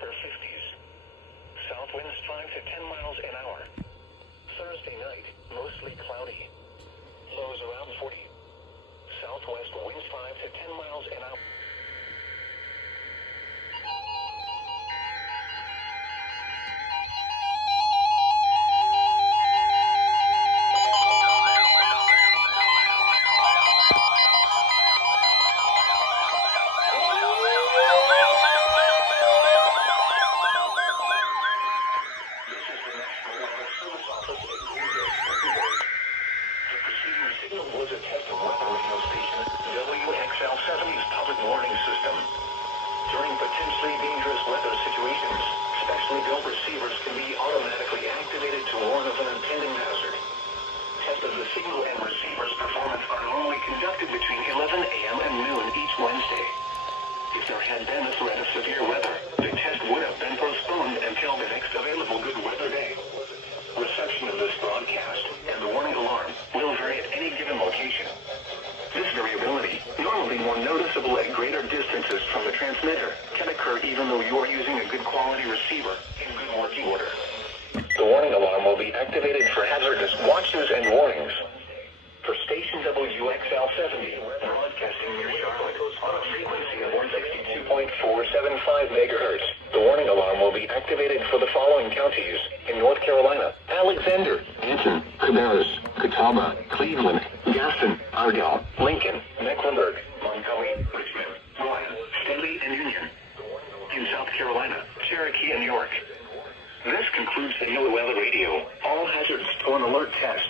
upper 50s. South winds 5 to 10 miles an hour. Thursday night, mostly cloudy. Lows around 40. Southwest winds 5 to 10 miles an hour. Was a test of weather radio station WXL70's public warning system. During potentially dangerous weather situations, specially built receivers can be automatically activated to warn of an impending hazard. Tests of the signal and receiver's performance are normally conducted between 11 a.m. and noon each Wednesday. If there had been a threat of severe weather, the test would have been postponed until the next available good weather day. Reception of this broadcast and the warning alarm will vary at any given location. This variability, normally more noticeable at greater distances from the transmitter, can occur even though you are using a good quality receiver in good working order. The warning alarm will be activated for hazardous watches and warnings. For station WXL70, broadcasting near Charlotte on a frequency of 162.475 megahertz, the warning alarm will be activated for the following counties in North Carolina: Alexander, Anson, Cabarrus, Catawba, Cleveland, Gaston, Argyle, Lincoln, Mecklenburg, Montgomery, Richmond, Rowan, Stanley, and Union. In South Carolina, Cherokee, and York. This concludes the NOAA Weather Radio All Hazards to an Alert test.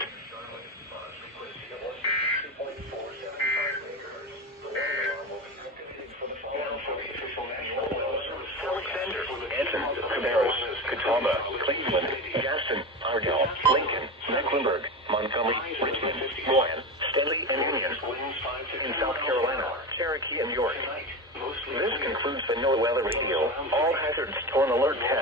Alexander, Anson, Cabarrus, Catawba, Cleveland, Gaston, Argyle, Lincoln, Mecklenburg, Montgomery, Richmond, Rowan, Stanley, and Union. In South Carolina, Cherokee, and York. This concludes the NOAA Weather Radio All Hazards to an Alert test.